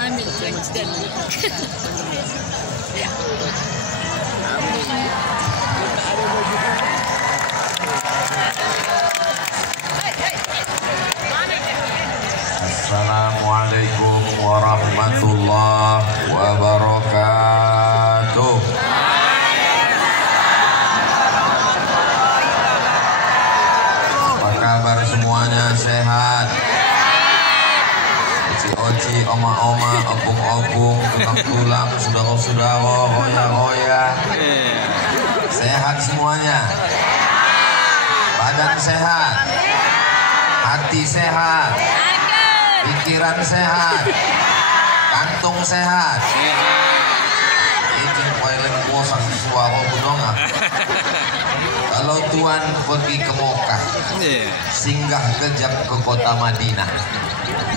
Amin. Assalamualaikum warahmatullahi wabarakatuh. Apa kabar semuanya, sehat? Oci-oci, oma-oma, opung-opung, tulang-tulang, saudara-saudara, hoya-hoya. Sehat semuanya? Badan sehat? Hati sehat? Pikiran sehat? Kantung sehat? Ini paling bosan suara budonga. Kalau Tuhan pergi ke Mekah, singgah kejap ke kota Madinah.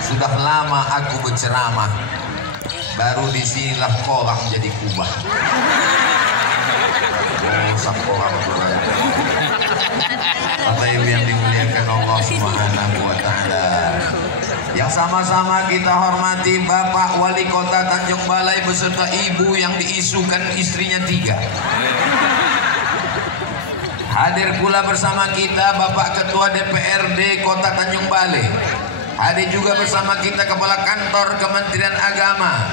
Sudah lama aku berceramah, baru disinilah korang jadi kubah. Bosan korang berada. Bapak Ibu yang dimuliakan Allah Subhanahu wa Ta'ala, yang sama-sama kita hormati Bapak Wali Kota Tanjung Balai beserta Ibu yang diisukan istrinya 3. Hadir pula bersama kita Bapak Ketua DPRD Kota Tanjung Balai. Hadir juga bersama kita Kepala Kantor Kementerian Agama,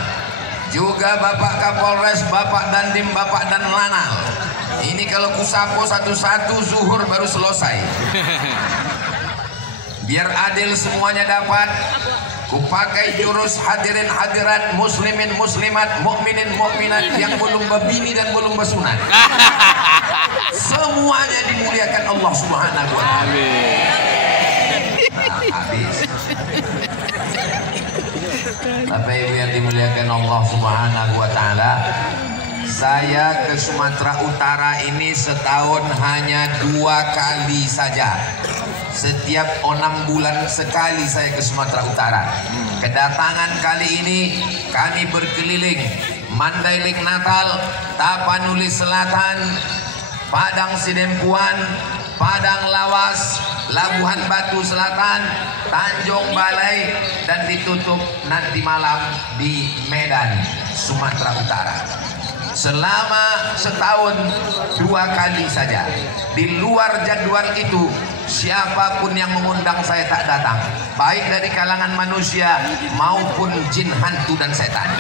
juga Bapak Kapolres, Bapak Dandim, Bapak Dan Lanal. Ini kalau kusapo satu-satu zuhur baru selesai. Biar adil semuanya dapat, kupakai jurus hadirin hadirat, muslimin muslimat, mukminin mukminat yang belum berbini dan belum bersunat. Semuanya dimuliakan Allah Subhanahu wa Ta'ala. Habis. Bapak Ibu yang dimuliakan Allah Subhanahu wa Ta'ala, saya ke Sumatera Utara ini setahun hanya 2 kali saja. Setiap 6 bulan sekali saya ke Sumatera Utara. Kedatangan kali ini kami berkeliling Mandailing Natal, Tapanuli Selatan, Padang Sidempuan, Padang Lawas, Labuhan Batu Selatan, Tanjung Balai, dan ditutup nanti malam di Medan, Sumatera Utara. Selama setahun 2 kali saja. Di luar jadwal itu, siapapun yang mengundang saya tak datang, baik dari kalangan manusia maupun jin, hantu, dan setan.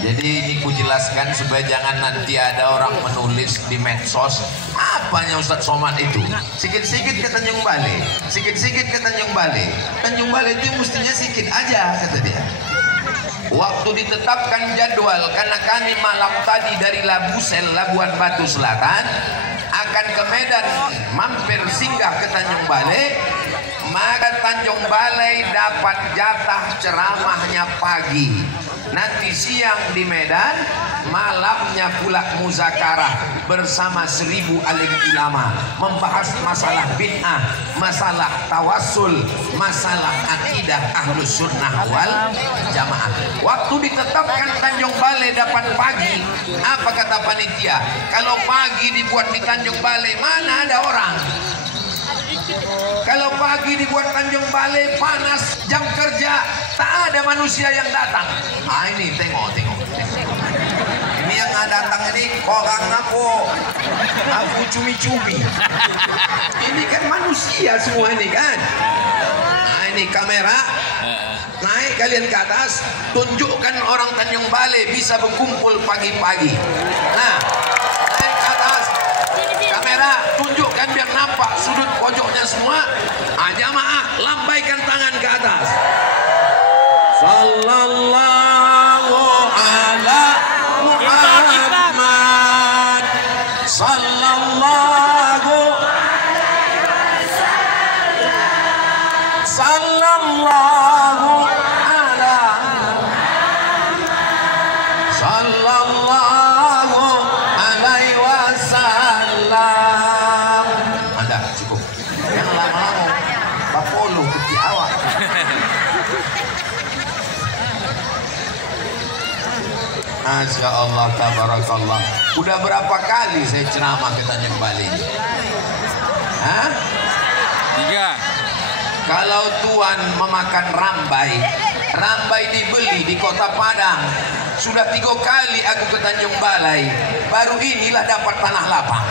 Jadi ini kujelaskan supaya jangan nanti ada orang menulis di medsos, apanya Ustadz Somad itu sikit-sikit ke Tanjung Balai, sikit-sikit ke Tanjung Balai. Tanjung Balai itu mestinya sikit aja, kata dia. Waktu ditetapkan jadwal, karena kami malam tadi dari Labusel, Labuan Batu Selatan, akan ke Medan, mampir singgah ke Tanjung Balai, maka Tanjung Balai dapat jatah ceramahnya pagi. Nanti siang di Medan, malamnya pula muzakarah bersama 1000 alim ulama, membahas masalah bid'ah, masalah tawassul, masalah akidah ahlus sunnah wal jamaah. Waktu ditetapkan Tanjung Balai dapat pagi, apa kata panitia? Kalau pagi dibuat di Tanjung Balai, mana ada orang? Kalau pagi dibuat Tanjung Balai, panas, jam kerja, tak ada manusia yang datang. Ah, ini tengok. Ini yang datang ini orang aku cumi-cumi. Ini kan manusia semua ini kan. Nah, ini kamera. Naik kalian ke atas, tunjukkan orang Tanjung Balai bisa berkumpul pagi-pagi. Nah, naik ke atas, kamera tunjukkan biar nampak sudut pojoknya semua. Jamaah lambaikan tangan ke atas. Sallallahu ala Muhammad, sallallahu sallallahu ala sallallahu alaihi wasallam. Ada cukup. Yang lama-lama Papolo peti awak. Masya Allah, tabarakallah. Udah berapa kali saya ceramah ke Tanjung Balai? Hah? 3. Kalau tuan memakan rambai, rambai dibeli di Kota Padang. Sudah 3 kali aku ke Tanjung Balai, baru inilah dapat tanah lapang.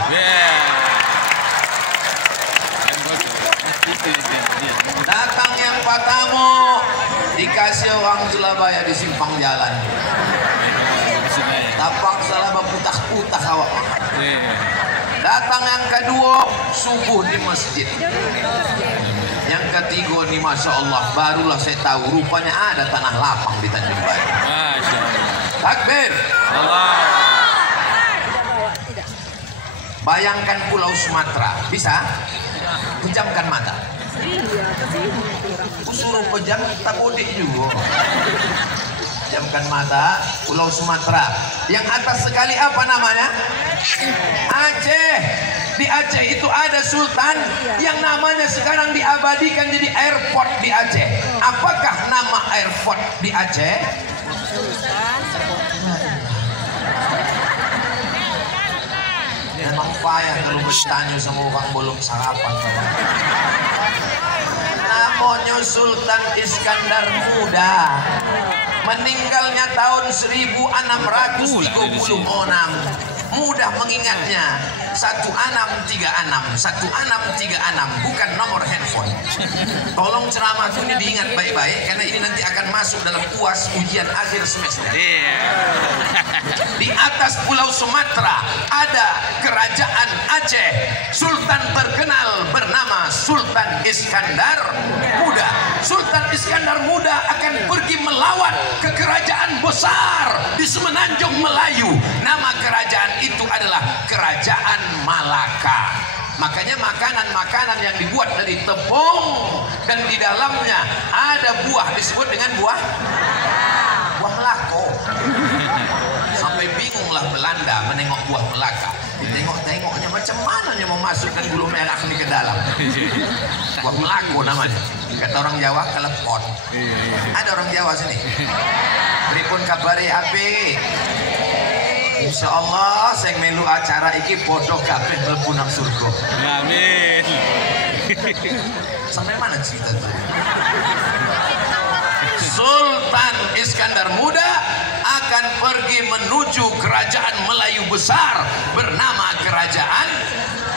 Datang yang Patamu, dikasih orang Surabaya di simpang jalan. Tapak salah putah-putah awak. Datang yang kedua, subuh di masjid. Yang ketiga nih, Masya Allah, barulah saya tahu rupanya ada tanah lapang di Tanjung Balai. Takbir. Bayangkan Pulau Sumatera, bisa? Pejamkan mata. Suruh pejam, tak bodek juga. Pejamkan mata. Pulau Sumatera. Yang atas sekali apa namanya? Aceh. Di Aceh itu ada sultan yang namanya sekarang diabadikan jadi airport di Aceh. Apakah nama airport di Aceh? Memang payah kalau bertanya sama orang belum sarapan. Namanya Sultan Iskandar Muda. Meninggalnya tahun 1636. Mudah mengingatnya. 1636, 1636, bukan nomor handphone. Tolong ceramah ini diingat baik-baik karena ini nanti akan masuk dalam UAS ujian akhir semester. Di atas Pulau Sumatera ada kerajaan Aceh. Sultan terkenal bernama Sultan Iskandar Muda. Sultan Iskandar Muda akan pergi melawan ke kerajaan besar di Semenanjung Melayu. Nama kerajaan itu adalah Kerajaan Malaka. Makanya makanan-makanan yang dibuat dari tepung dan di dalamnya ada buah disebut dengan buah Melaka. Sampai bingunglah Belanda menengok buah Melaka. Ditengok-tengoknya macam mana dia memasukkan gula merah ini ke dalam. Buah Melaka namanya. Kata orang Jawa kelepon. Ada orang Jawa sini. Pripun kabare HP? Insya Allah saya melu acara iki podo kabeh mlebu nang surga. Amin. Sampai mana cerita itu? Sultan Iskandar Muda akan pergi menuju kerajaan Melayu besar bernama Kerajaan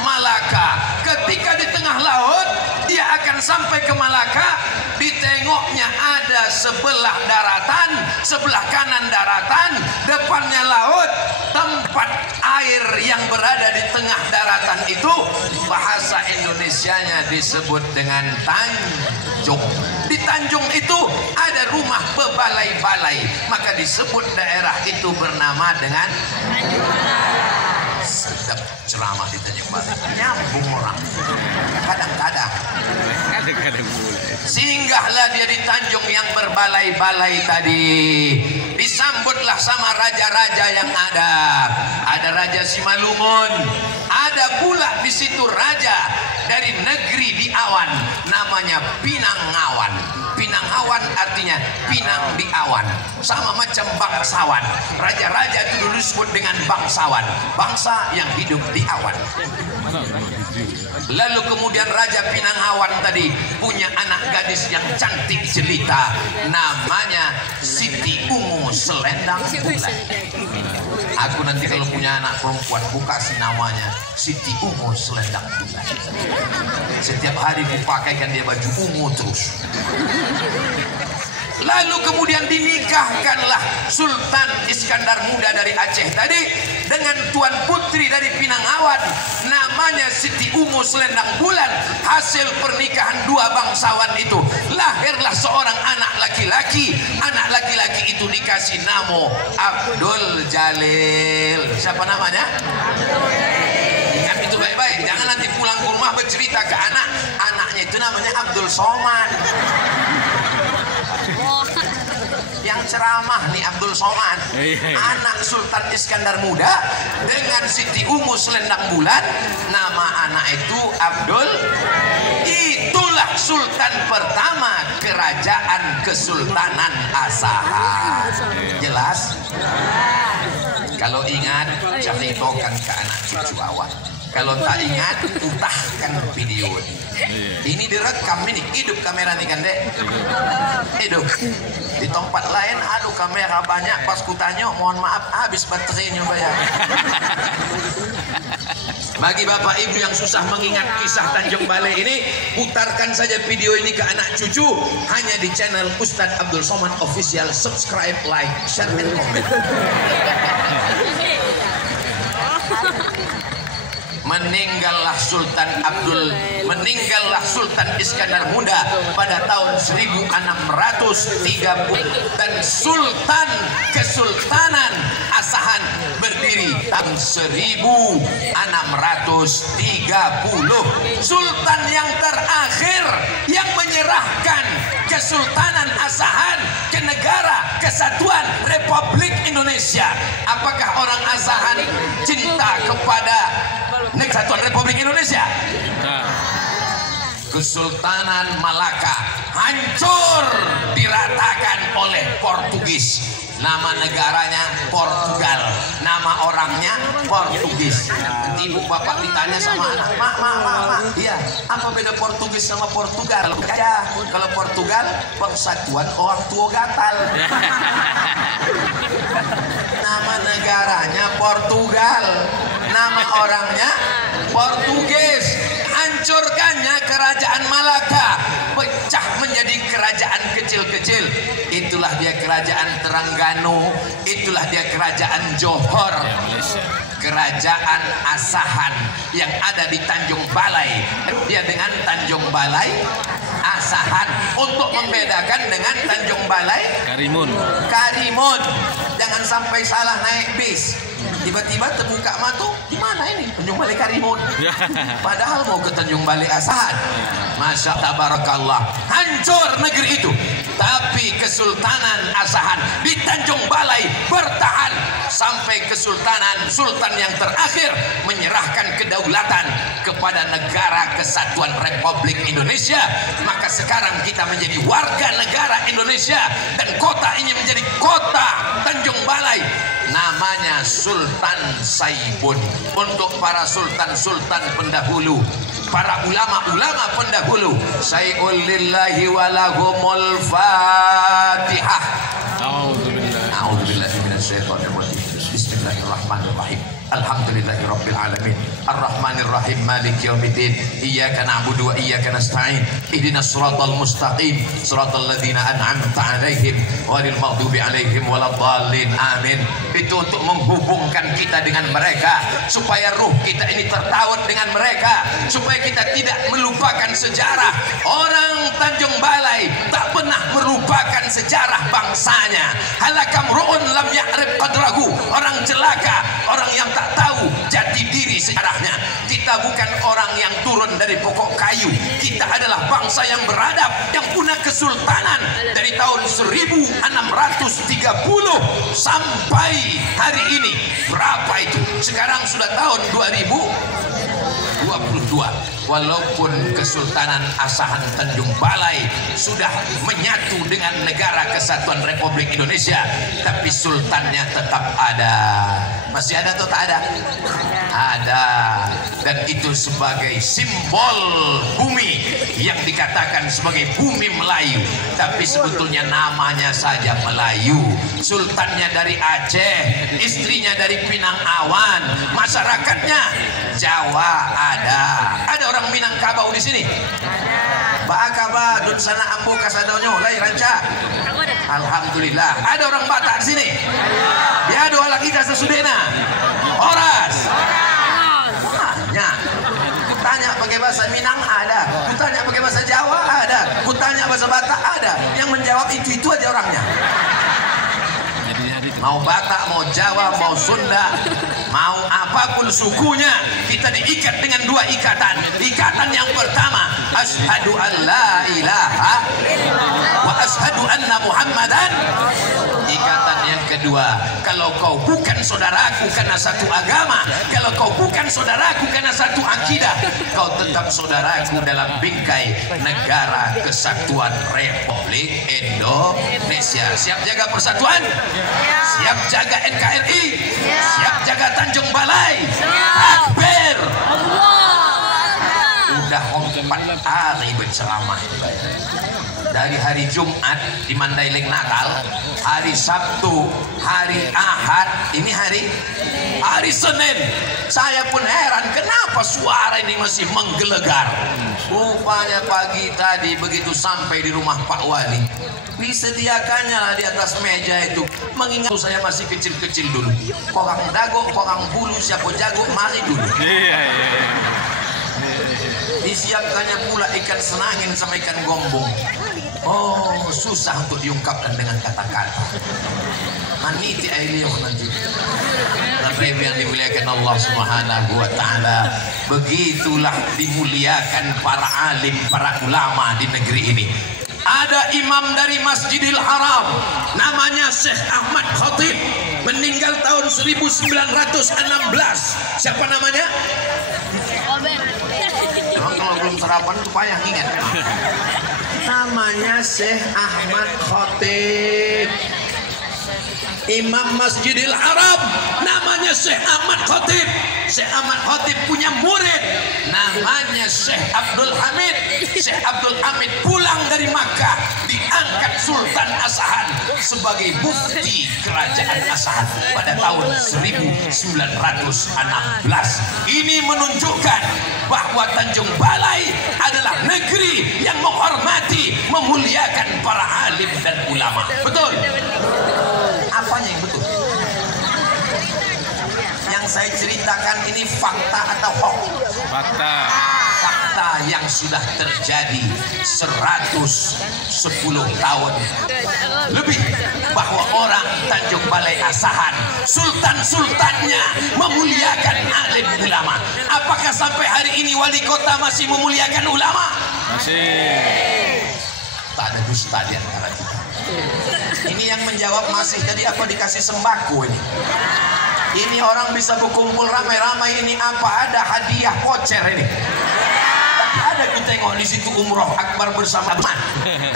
Malaka. Ketika di tengah laut dia akan sampai ke Malaka, ditengoknya ada sebelah daratan, sebelah kanan daratan, depannya laut. Tempat air yang berada di tengah daratan itu bahasa Indonesianya disebut dengan Tanjung. Di Tanjung itu ada rumah bebalai-balai, maka disebut daerah itu bernama dengan sedap ceramah di Tanjung Balai. Nyambung orang. Kadang-kadang singgahlah dia di Tanjung yang berbalai-balai tadi. Disambutlah sama raja-raja yang ada. Ada Raja Simalungun. Ada pula di situ raja dari negeri di awan, namanya Pinangawan. Pinangawan artinya pinang di awan, sama macam bangsawan. Raja-raja itu dulu disebut dengan bangsawan, bangsa yang hidup di awan. Lalu kemudian Raja Pinangawan tadi punya anak gadis yang cantik jelita, namanya Siti Ungu Selendang Bulan. Aku nanti kalau punya anak perempuan, ku kasih namanya Siti Ungu Selendang Bulan. Setiap hari kupakaikan dia baju ungu terus. Lalu kemudian dinikahkanlah Sultan Iskandar Muda dari Aceh tadi dengan tuan putri dari Pinangawan, namanya Siti Ungu Selendang Bulan. Hasil pernikahan dua bangsawan itu lahirlah seorang anak laki-laki. Anak laki-laki itu dikasih nama Abdul Jalil. Siapa namanya? Ingat itu baik-baik, jangan nanti pulang ke rumah bercerita ke anak, anaknya itu namanya Abdul Somad. Yang ceramah nih Abdul Somad, anak Sultan Iskandar Muda dengan Siti Ungu Selendang Bulan. Nama anak itu Abdul. Itulah sultan pertama kerajaan Kesultanan Asahan. Jelas? Kalau ingat, ceritakan ke anak cucu awak. Kalau tak ingat, utahkan video ini. Ini direkam ini, hidup kamera nih kan dek, hidup. Di tempat lain, aduh kamera banyak, pas kutanya, mohon maaf, habis baterainya bayar. Bagi bapak ibu yang susah mengingat kisah Tanjung Balai ini, putarkan saja video ini ke anak cucu hanya di channel Ustadz Abdul Somad Official. Subscribe, like, share, and comment. Meninggallah Sultan Iskandar Muda pada tahun 1630 dan Kesultanan Asahan berdiri tahun 1630. Sultan yang terakhir yang menyerahkan Kesultanan Asahan ke Negara Kesatuan Republik Indonesia. Apakah orang Asahan cinta kepada Kesatuan Republik Indonesia? Kesultanan Malaka hancur diratakan oleh Portugis. Nama negaranya Portugal, nama orangnya Portugis. Ibu bapak ditanya sama anak, mak, iya, apa beda Portugis sama Portugal? Ya, kalau Portugal persatuan orang tua gatal. Nama negaranya Portugal, nama orangnya Portugis. Hancurkannya kerajaan Malaka, pecah menjadi kerajaan kecil-kecil. Itulah dia kerajaan Terengganu, itulah dia kerajaan Johor, kerajaan Asahan yang ada di Tanjung Balai. Dia dengan Tanjung Balai Asahan. Untuk membedakan dengan Tanjung Balai Karimun. Jangan sampai salah naik bis, tiba-tiba terbuka mata, di mana ini Tanjung Balai Karimun? Padahal mau ke Tanjung Balai Asahan. Masya tabarakallah, hancur negeri itu. Tapi Kesultanan Asahan di Tanjung Balai bertahan sampai Sultan yang terakhir menyerahkan kedaulatan kepada Negara Kesatuan Republik Indonesia. Maka sekarang kita menjadi warga negara Indonesia dan kota ini menjadi kota Tanjung Balai. Namanya Sultan Saibun. Untuk para sultan-sultan pendahulu, para ulama-ulama pendahulu, Sayyul lillahi walahumul Fatihah. A'udzubillahi minasyaitonir rajim. Bismillahirrahmanirrahim. Alhamdulillahirabbil alamin. Arrahmanir rahim. Maliki yaumiddin. Iyyaka na'budu wa iyyaka nasta'in. Ihdinas siratal mustaqim. Siratal ladzina an'amta 'alaihim ghairil maghdubi 'alaihim waladdallin. Amin. Itu untuk menghubungkan kita dengan mereka, supaya ruh kita ini tertaut dengan mereka, supaya kita tidak melupakan sejarah. Orang Tanjung Balai tak pernah melupakan sejarah bangsanya. Halakam ru'un lam ya'rif qadrahu. Orang celaka, orang yang tak tahu jati diri sejarahnya. Kita bukan orang yang turun dari pokok kayu. Kita adalah bangsa yang beradab, yang punya kesultanan dari tahun 1630 sampai hari ini. Berapa itu? Sekarang sudah tahun 2022. Walaupun Kesultanan Asahan Tanjung Balai sudah menyatu dengan Negara Kesatuan Republik Indonesia, tapi sultannya tetap ada. Masih ada atau tak ada? Ada. Dan itu sebagai simbol bumi yang dikatakan sebagai bumi Melayu, tapi sebetulnya namanya saja Melayu. Sultannya dari Aceh, istrinya dari Pinang-Awan, masyarakatnya Jawa ada. Ada orang Minangkabau di sini? Baakaba dun sana ambo kasadonyo lai ranca. Alhamdulillah. Ada orang Batak di sini? Ya ada orang kita sesudena. Oras. Tanya pakai bahasa Minang ada, kutanya pakai bahasa Jawa ada, kutanya bahasa Batak ada. Yang menjawab itu aja orangnya. Mau Batak, mau Jawa, mau Sunda, mau apapun sukunya, kita diikat dengan dua ikatan. Ikatan yang pertama, asyhadu an la ilaha wa asyhadu anna Muhammadan. Ikatan yang kedua, kalau kau bukan saudaraku karena satu agama, kalau kau bukan saudaraku karena satu akidah, kau tetap saudaraku dalam bingkai Negara Kesatuan Republik Indonesia. Siap jaga persatuan? Siap jaga NKRI? Siap jaga Tanjung Balai? Takbir! Udah 4 hari berceramah dari hari Jumat di Mandailing Natal, hari Sabtu, hari Ahad, ini hari Senin. Saya pun heran kenapa suara ini masih menggelegar. Rupanya pagi tadi begitu sampai di rumah Pak Wali, disediakannya lah di atas meja itu, mengingat saya masih kecil-kecil dulu, korang dago, korang bulu, siapa jago, mari dulu. Disiapkannya pula ikan senangin sama ikan gombong. Oh, susah untuk diungkapkan dengan kata-kata. Maniti ailiyo nanti. Tapi yang dimuliakan Allah Subhanahu wa taala, begitulah dimuliakan para alim, para ulama di negeri ini. Ada imam dari Masjidil Haram, namanya Syekh Ahmad Khatib, meninggal tahun 1916. Siapa namanya? Memang kalau belum sarapan itu payah ingat. Namanya Syekh Ahmad Khatib, Imam Masjidil Haram, namanya Syekh Ahmad Khatib. Syekh Ahmad Khatib punya murid namanya Syekh Abdul Hamid. Syekh Abdul Hamid pulang dari Makkah, diangkat Sultan Asahan sebagai mufti kerajaan Asahan pada tahun 1916. Ini menunjukkan bahwa Tanjung Balai adalah negeri yang menghormati, memuliakan para alim dan ulama. Betul? Apanya yang betul? Yang saya ceritakan ini fakta atau hoax? Fakta. Fakta yang sudah terjadi 110 tahun lebih, bahwa orang Tanjung Balai Asahan, sultan-sultannya memuliakan alim ulama. Apakah sampai hari ini wali kota masih memuliakan ulama? Masih. Tak ada dusta di antara kita. Ini yang menjawab masih tadi apa dikasih sembako ini. Ini orang bisa berkumpul ramai-ramai ini apa ada hadiah voucher ini. Tapi ada kita tengok di situ umroh akbar bersama teman.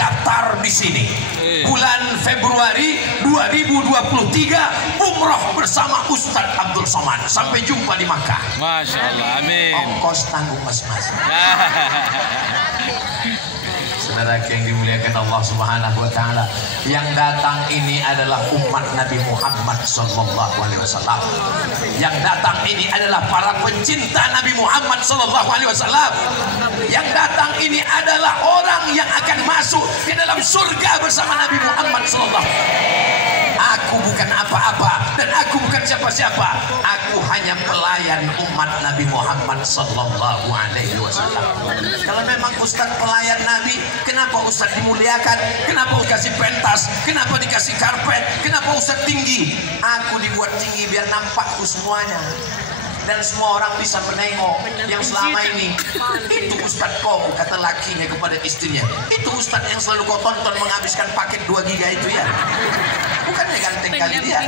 Daftar di sini. Bulan Februari 2023 umroh bersama Ustadz Abdul Somad. Sampai jumpa di Makkah. Masya Allah, amin. Ongkos tanggung mas-mas. Saudara yang dimuliakan Allah Subhanahu wa taala, yang datang ini adalah umat Nabi Muhammad sallallahu alaihi wasallam. Yang datang ini adalah para pencinta Nabi Muhammad sallallahu alaihi wasallam. Yang datang ini adalah orang yang akan masuk ke dalam surga bersama Nabi Muhammad sallallahu alaihi wasallam. Aku bukan apa-apa dan aku bukan siapa-siapa. Aku hanya pelayan umat Nabi Muhammad sallallahu alaihi wasallam. Kalau memang Ustaz pelayan Nabi, kenapa Ustaz dimuliakan? Kenapa dikasih pentas? Kenapa dikasih karpet? Kenapa Ustaz tinggi? Aku dibuat tinggi biar nampakku semuanya. Dan semua orang bisa menengok yang selama ini. Itu Ustaz kau, kata lakinya kepada istrinya. Itu Ustaz yang selalu kau tonton menghabiskan paket 2 giga itu ya. Bukannya ganteng kali dia.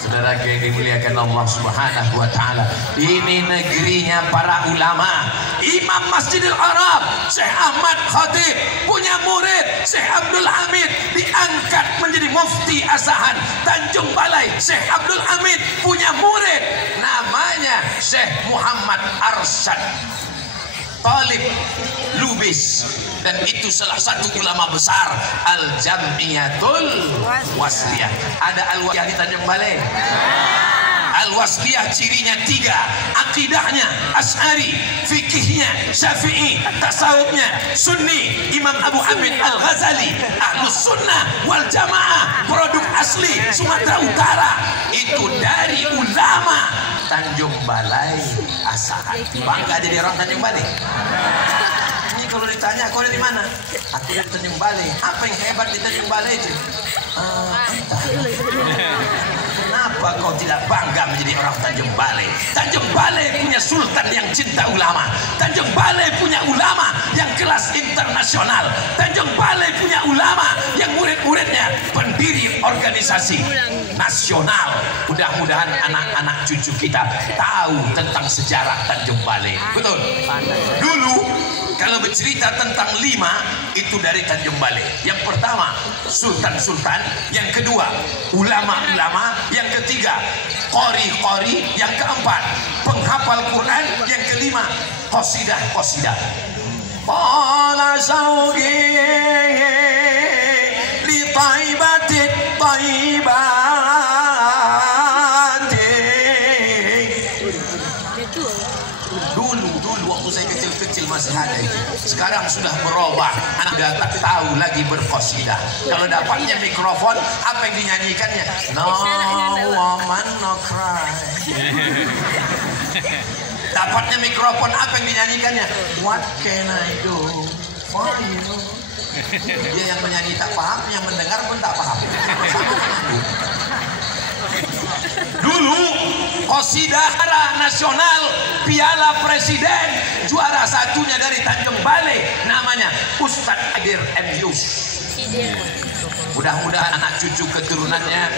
Saudara yang dimuliakan Allah Subhanahu wa taala, ini negerinya para ulama. Imam Masjidil Haram Syekh Ahmad Khatib punya murid Syekh Abdul Hamid, diangkat menjadi mufti Asahan. Tanjung Balai Syekh Abdul Hamid punya murid namanya Syekh Muhammad Arsyad Talib Lubis, dan itu salah satu ulama besar Al-Jam'iyatul Wasliyah. Ada Al-Wasliyah di Tanjung Balai. Al-Wasliyah cirinya 3, akidahnya Asy'ari, fikihnya Syafi'i, tasawufnya Sunni. Imam Abu Hamid Al-Ghazali Ahlus Sunnah wal Jamaah, produk asli Sumatera Utara. Itu dari ulama Tanjung Balai Asahan. Bangga jadi orang Tanjung Balai. Ini kalau ditanya kau dari mana? Aku dari Tanjung Balai. Apa yang hebat di Tanjung Balai itu? Entah. Kenapa Kenapa kau tidak bangga menjadi orang Tanjung Balai? Tanjung Balai punya sultan yang cinta ulama. Tanjung Balai punya ulama yang kelas internasional. Tanjung Balai punya ulama yang murid-muridnya pendiri organisasi nasional. Mudah-mudahan anak-anak cucu kita tahu tentang sejarah Tanjung Balai. Betul? Dulu kalau bercerita tentang 5 itu dari Tanjung Balai. Yang pertama sultan-sultan, yang kedua ulama-ulama, yang ketiga qori-qori, yang keempat penghafal Quran, yang kelima qasidah-qasidah. Qala sauqi li taibatit taibati. Dulu waktu saya kecil-kecil masih ada itu. Sekarang sudah berubah. Anak sudah tak tahu lagi berqasidah. Kalau dapatnya mikrofon, apa yang dinyanyikannya? No woman no cry. Dapatnya mikrofon, apa yang dinyanyikannya? What can I do for you? Dia yang menyanyi tak paham, yang mendengar pun tak paham. Dulu qasidah nasional Piala Presiden juara satunya dari Tanjung Balai, namanya Ustadz Adir M. Yus. Mudah-mudahan anak cucu keturunannya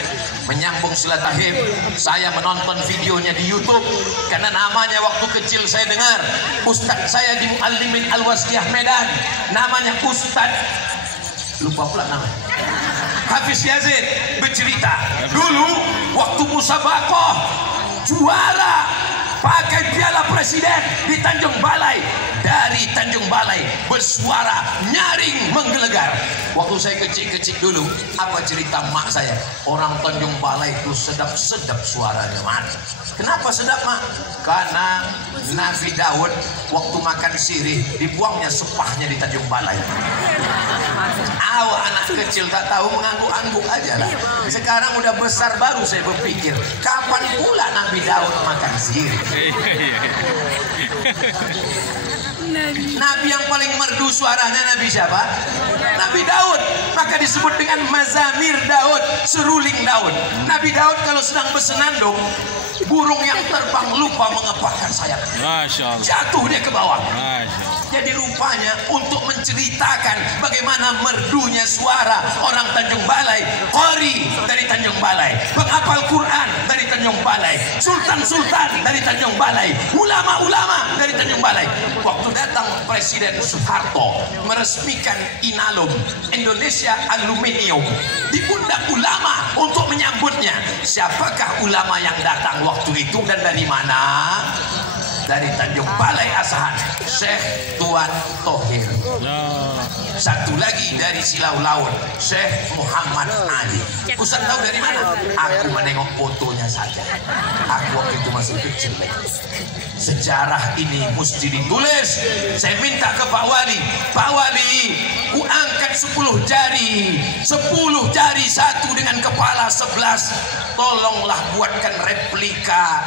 menyambung silaturahim. Saya menonton videonya di YouTube karena namanya waktu kecil saya dengar. Ustadz saya di Muallimin Al-Wasqiyah Medan, namanya Ustadz, lupa pula namanya, Hafiz Yazid, bercerita dulu waktu musabaqah juara pakai Piala Presiden di Tanjung Balai, dari Tanjung Balai bersuara nyaring menggelegar. Waktu saya kecil-kecil dulu, apa cerita mak saya, orang Tanjung Balai itu sedap-sedap suaranya, mak. Kenapa sedap, mak? Karena Nabi Daud waktu makan sirih dibuangnya sepahnya di Tanjung Balai. Awak anak kecil tak tahu, mengangguk-angguk aja lah. Sekarang udah besar baru saya berpikir, kapan pula Nabi Daud makan sirih? Nabi yang paling merdu suaranya Nabi siapa? Nabi Daud. Maka disebut dengan mazamir Daud, seruling Daud. Nabi Daud kalau sedang bersenandung, burung yang terbang lupa mengepakkan sayap, jatuh dia ke bawah. Jadi rupanya untuk menceritakan bagaimana merdunya suara orang Tanjung Balai, qori dari Tanjung Balai, penghafal Quran dari Tanjung Balai, sultan-sultan dari Tanjung Balai, ulama-ulama dari Tanjung Balai. Waktu datang Presiden Soeharto meresmikan Inalum, Indonesia Aluminium, diundang ulama untuk menyambutnya. Siapakah ulama yang datang waktu itu dan dari mana? Dari Tanjung Balai Asahan, Syekh Tuan Tohir. Satu lagi dari Silau Laut, Syekh Muhammad Ali. Ustaz tahu dari mana? Aku menengok fotonya saja. Aku waktu itu masih kecil. Sejarah ini mesti ditulis. Saya minta ke Pak Wali, Pak Wali, ku angkat 10 jari, 10 jari satu dengan kepala 11. Tolonglah buatkan replika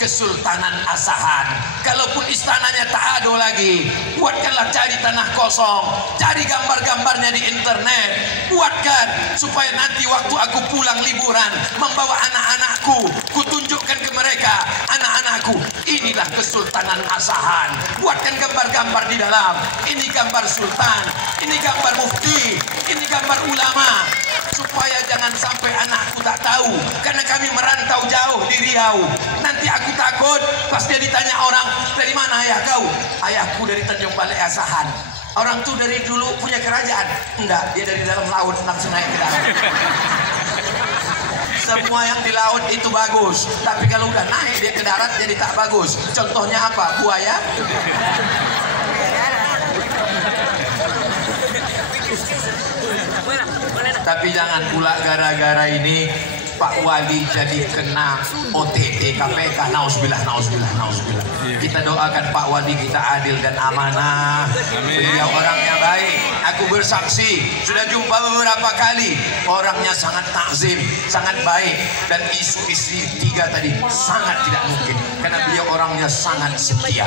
Kesultanan Asahan. Kalaupun istananya tak ada lagi, buatkanlah, cari tanah kosong, cari gambar-gambarnya di internet, buatkan supaya nanti waktu aku pulang liburan membawa anak-anakku, ku tunjukkan ke mereka, anak-anakku, inilah Kesultanan Asahan. Buatkan gambar-gambar di dalam. Ini gambar sultan, ini gambar mufti, ini gambar ulama, supaya jangan sampai anakku tak tahu, karena kami merantau jauh di Riau. Nanti aku takut pas dia ditanya orang, dari mana ayah kau? Ayahku dari Tanjung Balai Asahan. Orang tuh dari dulu punya kerajaan? Enggak, dia dari dalam laut langsung naik ke darat. Semua yang di laut itu bagus, tapi kalau udah naik dia ke darat jadi tak bagus. Contohnya apa? Buaya? Tapi jangan pula gara-gara ini Pak Wali jadi kena OTT KPK. Nauzubillah, nauzubillah, nauzubillah. Kita doakan Pak Wali kita adil dan amanah. Beliau orangnya baik. Aku bersaksi sudah jumpa beberapa kali. Orangnya sangat takzim, sangat baik. Dan isu-isu 3 tadi sangat tidak mungkin, karena beliau orangnya sangat setia.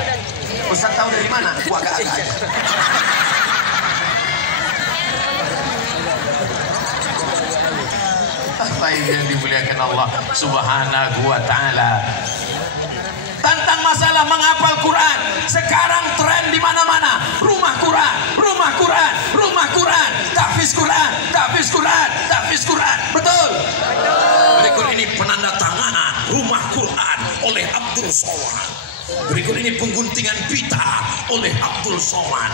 Ustaz tahu dari mana? Gua agak-agak. Baik. habaib yang dimuliakan Allah Subhanahu wa taala. Tentang masalah menghafal Quran, sekarang tren di mana-mana, rumah Quran, rumah Quran, rumah Quran, tahfiz Quran, tahfiz Quran, tahfiz Quran. Betul? Berikut ini penandatanganan rumah Quran oleh Abdul Somad. Berikut ini pengguntingan pita oleh Abdul Somad.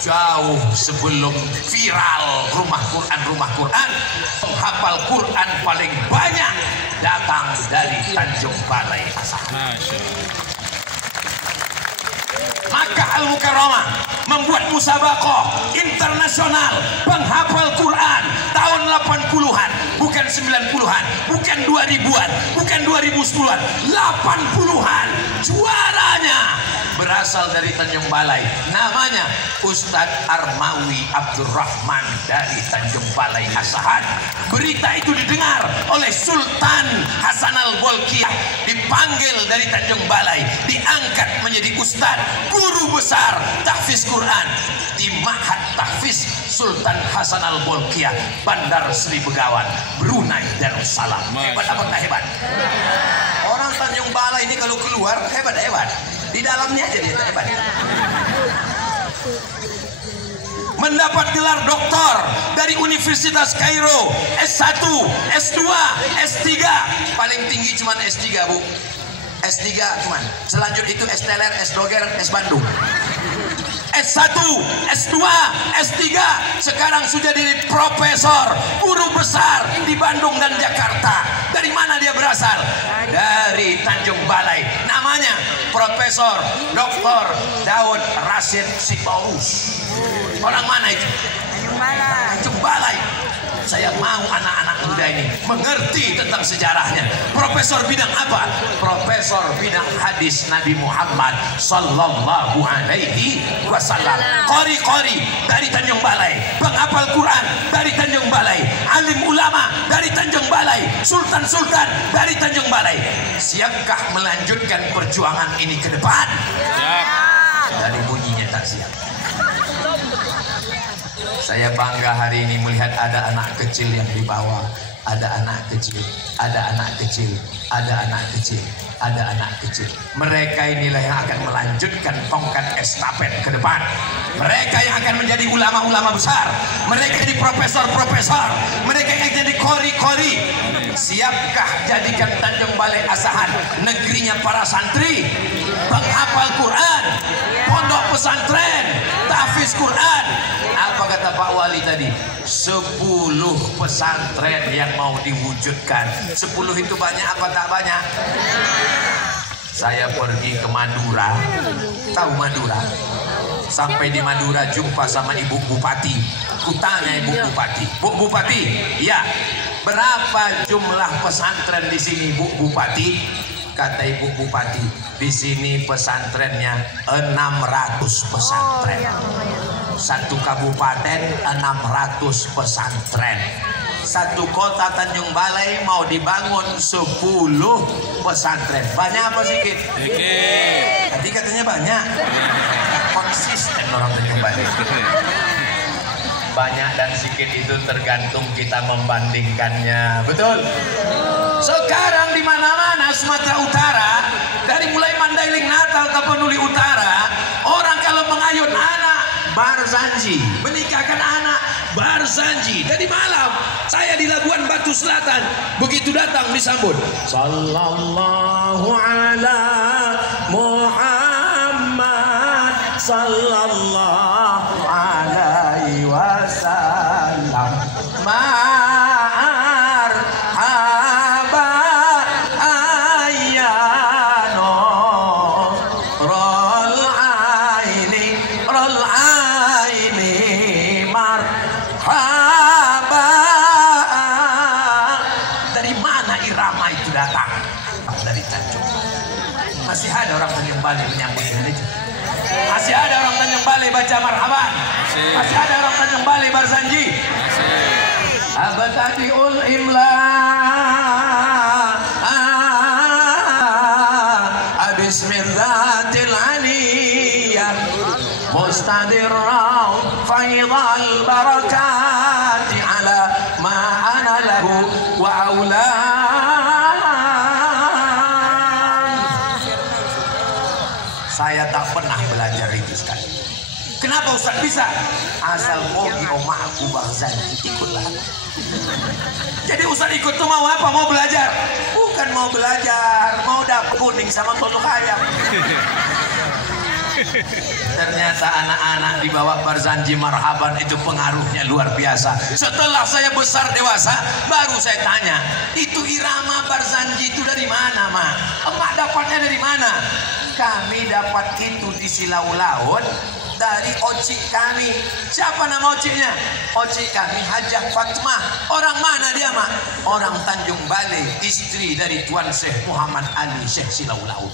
Jauh sebelum viral rumah Quran, penghafal Quran paling banyak datang dari Tanjung Balai Asahan. Maka Al-Mukarramah membuat musabaqah internasional penghafal Quran tahun 80-an, bukan 90-an, bukan 2000-an, bukan 2010-an, 80-an. Juaranya berasal dari Tanjung Balai, namanya Ustadz Armawi Abdurrahman dari Tanjung Balai Asahan. Berita itu didengar oleh Sultan Hasan Al-Bolkiah, dipanggil dari Tanjung Balai, diangkat menjadi Ustadz guru besar tahfiz Quran di Ma'had Tahfiz Sultan Hasan Al-Bolkiah, Bandar Sri Begawan, Brunei Darussalam. Hebat apa enggak hebat? Orang Tanjung Balai ini kalau keluar hebat-hebat, di dalamnya aja dia hebat. Mendapat gelar doktor dari Universitas Kairo, S1, S2, S3, paling tinggi cuman S3, Bu. S3 cuman, selanjutnya itu S teler, S doger, S Bandung. S1, S2, S3, sekarang sudah jadi profesor, guru besar di Bandung dan Jakarta. Dari mana dia berasal? Dari Tanjung Balai. Namanya Profesor Dr. Daud Rashid Sitorus. Orang mana itu? Tanjung Balai. Tanjung Balai. Saya mau anak-anak muda ini mengerti tentang sejarahnya. Profesor bidang apa? Profesor bidang hadis Nabi Muhammad sallallahu alaihi wasallam. Qori-qori dari Tanjung Balai, penghafal Quran dari Tanjung Balai, alim ulama dari Tanjung Balai, sultan-sultan dari Tanjung Balai. Siapkah melanjutkan perjuangan ini ke depan? Siap. Dari bunyinya tak siap. Saya bangga hari ini melihat ada anak kecil yang dibawa, ada anak kecil, ada anak kecil, ada anak kecil, ada anak kecil. Mereka inilah yang akan melanjutkan tongkat estafet ke depan. Mereka yang akan menjadi ulama-ulama besar. Mereka jadi profesor-profesor. Mereka yang jadi kori-kori. Siapkah jadikan Tanjung Balai Asahan negerinya para santri, penghafal Quran, pondok pesantren, tahfiz Quran? Apa kata Pak Wali tadi? 10 pesantren yang mau diwujudkan. 10 itu banyak apa tak banyak? Saya pergi ke Madura. Tahu Madura? Sampai di Madura jumpa sama Ibu Bupati. Kutanya Ibu Bupati, Bu Bupati, ya, berapa jumlah pesantren di sini, Bu Bupati? Kata Ibu Bupati, di sini pesantrennya 600 pesantren. Satu kabupaten 600 pesantren. Satu kota Tanjung Balai mau dibangun 10 pesantren. Banyak apa sedikit? Sedikit. Tadi katanya banyak. Konsisten orang Tanjung Balai. Banyak dan sedikit itu tergantung kita membandingkannya. Betul? Sekarang di mana-mana Sumatera Utara, dari mulai Mandailing Natal ke Tapanuli Utara, orang kalau mengayun anak barzanji, menikahkan anak barzanji. Dari malam saya di Labuan Batu Selatan, begitu datang disambut sallallahu ala Muhammad sallallahu alaihi wasallam. Masih ada orang Tanjung Balai menyambut dengan itu. Masih ada orang Tanjung Balai baca marhaban. Masih ada orang Tanjung Balai barzanji. Abtadiul imla bismillahil aliyah mustadirra faidal barakati ala ma ana lahu wa aulan. Saya tak pernah belajar itu sekali. Kenapa Ustaz bisa? Asal mau aku Barzan ikutlah. Jadi Ustaz ikut tuh mau apa? Mau belajar? Bukan mau belajar, mau dapet kuning sama tolong ayam. Ternyata anak-anak di bawah Barzanji Marhaban itu pengaruhnya luar biasa. Setelah saya besar dewasa, baru saya tanya, itu irama Barzanji itu dari mana, Mak? Emak dapatnya dari mana? Kami dapat itu di Silau Laut dari ocik kami. Siapa nama ociknya? Ocik kami Hajah Fatmah. Orang mana dia, Mak? Orang Tanjung Balai, istri dari Tuan Syekh Muhammad Ali Syekh Silau Laut.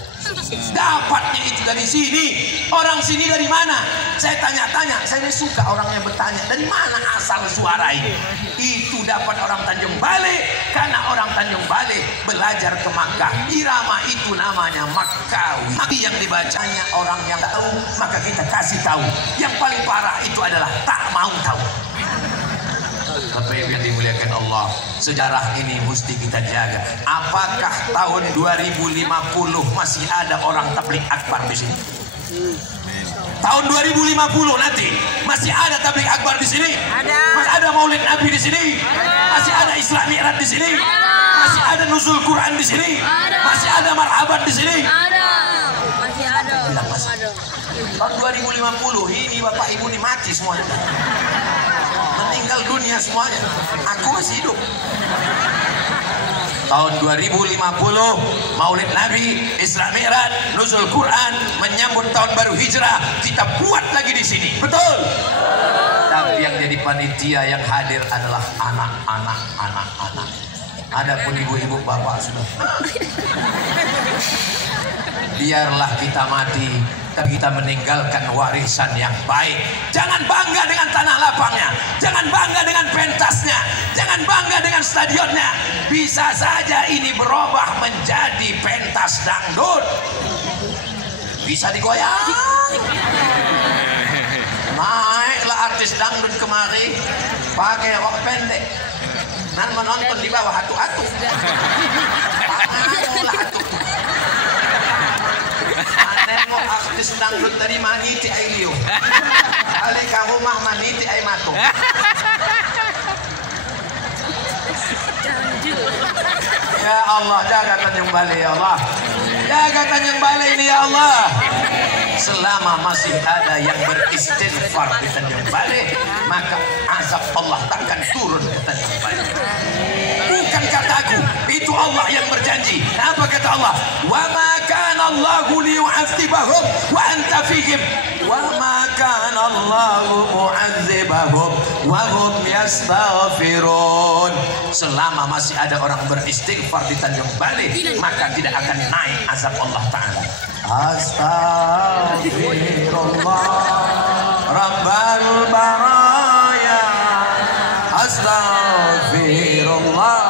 Dapatnya itu dari sini. Orang sini dari mana? Saya tanya-tanya. Saya suka orangnya bertanya, dari mana asal suara ini? Itu dapat orang Tanjung Balai, karena orang Tanjung Balai belajar ke Makkah. Irama itu namanya Makkawi. Yang dibacanya orang yang tahu, maka kita kasih tahu. Yang paling parah itu adalah tak mau tahu. Bapak Ibu yang dimuliakan Allah, sejarah ini mesti kita jaga. Apakah tahun 2050 masih ada orang tabligh akbar di sini? Tahun 2050 nanti masih ada tabligh akbar di sini? Masih ada Maulid Nabi di sini? Masih ada Isra Mi'raj di sini? Masih ada nuzul Quran di sini? Masih ada marhaban di sini? Masih ada. Tahun 2050 ini Bapak Ibu ini mati semuanya. Meninggal dunia semuanya. Aku masih hidup. Tahun 2050 Maulid Nabi, Isra Mi'raj, nuzul Quran, menyambut tahun baru Hijrah, kita buat lagi di sini. Betul? Tapi yang jadi panitia yang hadir adalah anak-anak. Adapun ibu-ibu bapak sudah. Biarlah kita mati, tapi kita meninggalkan warisan yang baik. Jangan bangga dengan tanah lapangnya, jangan bangga dengan pentasnya, jangan bangga dengan stadionnya. Bisa saja ini berubah menjadi pentas dangdut. Bisa digoyang. Naiklah artis dangdut kemari pakai rok pendek. Dan menonton di bawah atu-atu. Nengok artis dangdut dari maniti ay liyo. Balik ka rumah maniti ay mato. Ya Allah, jaga Tanjung Balai ya Allah. Jaga Tanjung Balai ini ya Allah. Selama masih ada yang beristighfar di Tanjung Balai, maka azab Allah takkan turun ke Tanjung Balai. Bukan kataku, itu Allah yang berjanji. Apa kata Allah? Wa ma kana Allahu liyu'adzibahum wa anta fihim wa ma kana Allahu mu'adzibahum wa hum yastaghfirun. Selama masih ada orang beristighfar di Tanjung Balai, maka tidak akan naik azab Allah Ta'ala. Astaghfirullah Rabbal baraya, astaghfirullah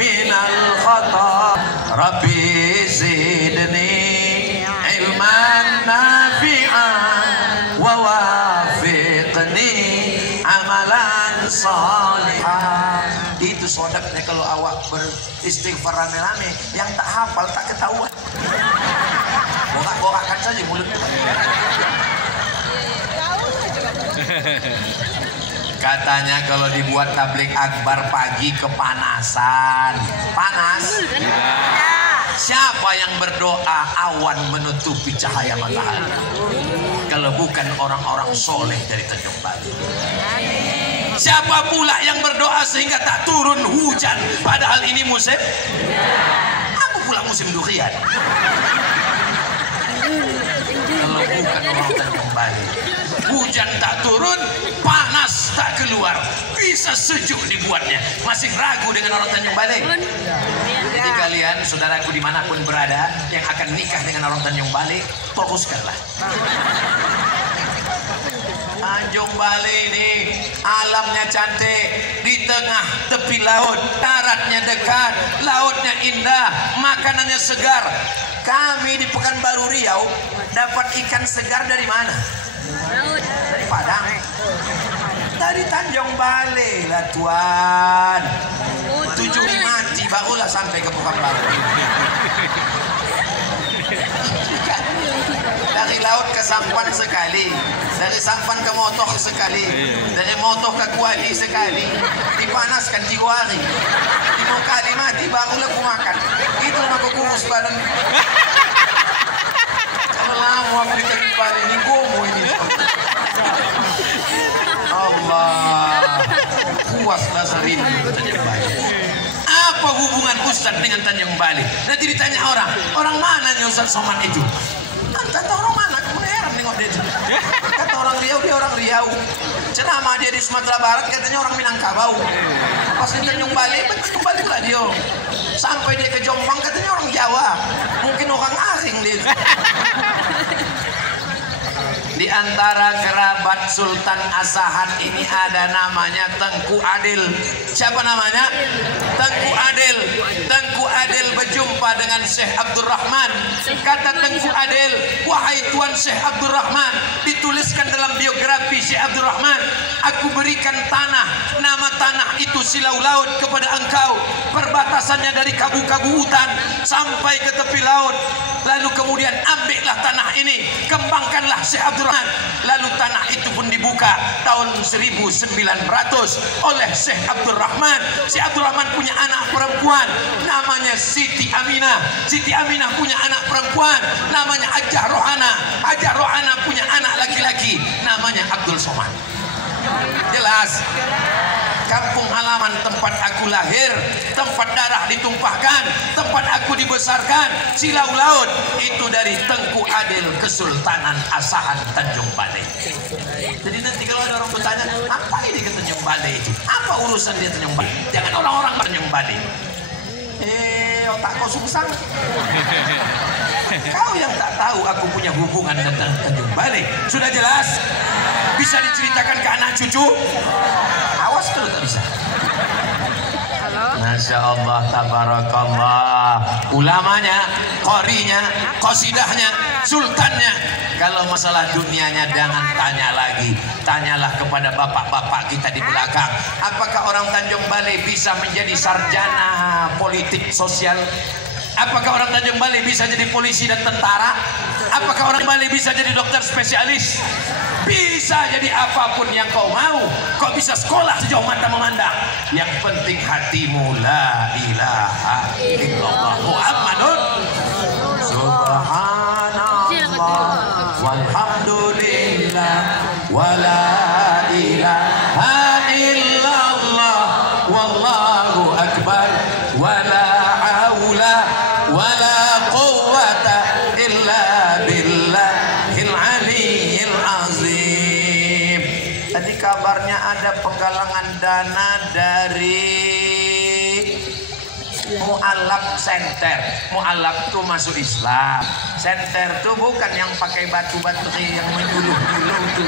minal khata, Rabbi zidni ilman nafi'an wa wafiqni amalan salihah. Itu sodaknya kalau awak beristighfar rame-rame, yang tak hafal tak ketahuan. Borak-borakan saja mulutnya. Katanya kalau dibuat tabligh akbar pagi kepanasan. Panas? Siapa yang berdoa awan menutupi cahaya matahari? Kalau bukan orang-orang soleh dari Tanjung Balai. Siapa pula yang berdoa sehingga tak turun hujan, padahal ini musim? Apa pula musim durian? Kalau bukan orang Tanjung Balai, hujan tak turun, panas tak keluar, bisa sejuk dibuatnya. Masih ragu dengan orang Tanjung Balai? Jadi kalian, saudaraku dimanapun berada, yang akan nikah dengan orang Tanjung Balai, fokuskanlah. Tanjung Balai ini alamnya cantik, di tengah tepi laut, daratnya dekat, lautnya indah, makanannya segar. Kami di Pekanbaru Riau dapat ikan segar dari mana? Dari Padang. Dari Tanjung Balai lah Tuan. sampai ke Pekanbaru. Dari laut ke Sampan sekali, dari Sampan ke Motoh sekali, dari Motoh ke Kuali sekali, dipanaskan 3 hari, 5 kali mati barulah aku makan. Itu aku kurus badan. Kalau lama aku dikembali ini gomo ini. Allah, puaslah serindu Tanjung Bali. Apa hubungan Ustaz dengan Tanjung Bali? Nanti ditanya orang mana nih Ustaz Somad itu? Kata orang mana? Aku heran nengok dia. Kata orang Riau, dia orang Riau. Ceramah dia di Sumatera Barat, katanya orang Minangkabau. Pas di Tanjung Bali, betul baliklah dia. Sampai dia ke Jombang, katanya orang Jawa. Mungkin orang asing dia. Di antara kerabat Sultan Asahan ini ada namanya Tengku Adil. Siapa namanya? Tengku Adil. Tengku Adil berjumpa dengan Syekh Abdul Rahman. Kata Tengku Adil, wahai Tuan Syekh Abdul Rahman, dituliskan dalam biografi Syekh Abdul Rahman, aku berikan tanah, nama tanah itu Silau Laut kepada engkau. Perbatasannya dari kabu-kabu hutan sampai ke tepi laut. Lalu kemudian ambillah tanah ini, kembangkanlah Syekh Abdul Rahman. Lalu tanah itu pun dibuka tahun 1900 oleh Syekh Abdul Rahman. Syekh Abdul Rahman punya anak perempuan namanya Siti Aminah. Siti Aminah punya anak perempuan namanya Hajah Rohana. Hajah Rohana punya anak laki-laki namanya Abdul Somad. Jelas? Kampung halaman tempat aku lahir, tempat darah ditumpahkan, tempat aku dibesarkan, Silau Laut, itu dari Tengku Adil Kesultanan Asahan Tanjung Balai. Jadi nanti kalau ada orang bertanya, apa ini ke Tanjung Balai itu? Apa urusan dia Tanjung Balai? Jangan orang-orang Tanjung Balai. Otak kau sungsang. Kau yang tak tahu aku punya hubungan dengan Tanjung Balai. Sudah jelas? Bisa diceritakan ke anak cucu? Awas kalau tak bisa. Masya Allah, tabarakallah. Ulamanya, qorinya, qasidahnya, sultannya. Kalau masalah dunianya jangan tanya lagi. Tanyalah kepada bapak-bapak kita di belakang. Apakah orang Tanjung Balai bisa menjadi sarjana politik sosial? Apakah orang Tanjung Balai bisa jadi polisi dan tentara? Apakah orang Bali bisa jadi dokter spesialis? Bisa jadi apapun yang kau mau. Kau bisa sekolah sejauh mata memandang. Yang penting hatimu la ilaha illallah Muhammadun subhanallah walhamdulillah wala ilaha illallah wallahu akbar wala haula wala quwwata illa billahil aliyyil azim. Tadi kabarnya ada penggalangan dana dari Mu'allaf Center. Mu'allaf itu masuk Islam. Center itu bukan yang pakai batu-batu yang menjuluk-juluk itu.